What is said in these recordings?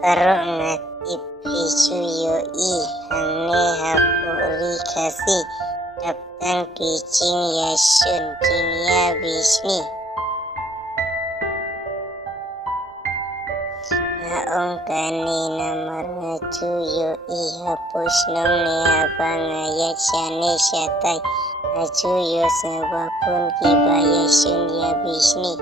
Karo ngatip hisu yo I hane hapuri kasi daptang kicing yasun kinya bisni naong kani namar ngaju yo I hapus nong ne abang ayat syane syatai ngaju yo sebabun kibaya sun ya bisni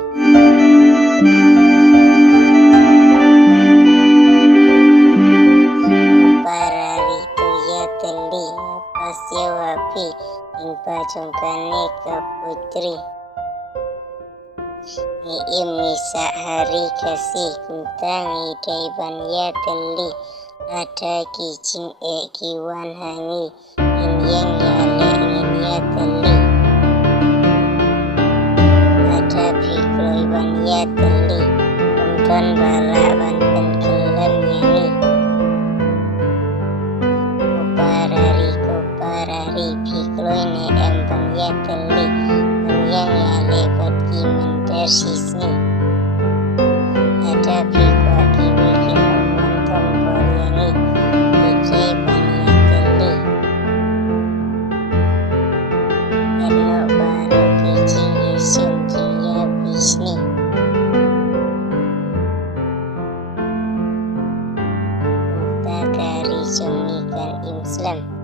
tylli napasya wapi impa jongkane ke putri niim nisa hari kasih kuntang idaiban ya tylli ada kijing kiwan hangi inyeng yale ngin ya tylli ada bikloiban ya tylli kumton balaban penkelem yangi Parari bikloy ne emban ya tylli yang ya lebat kimentar sisni ada bikwa kiwikin omon tombol yangi ike ban ya tylli erno baru kicing yesun ya bisni mukta kari jong ikan im slem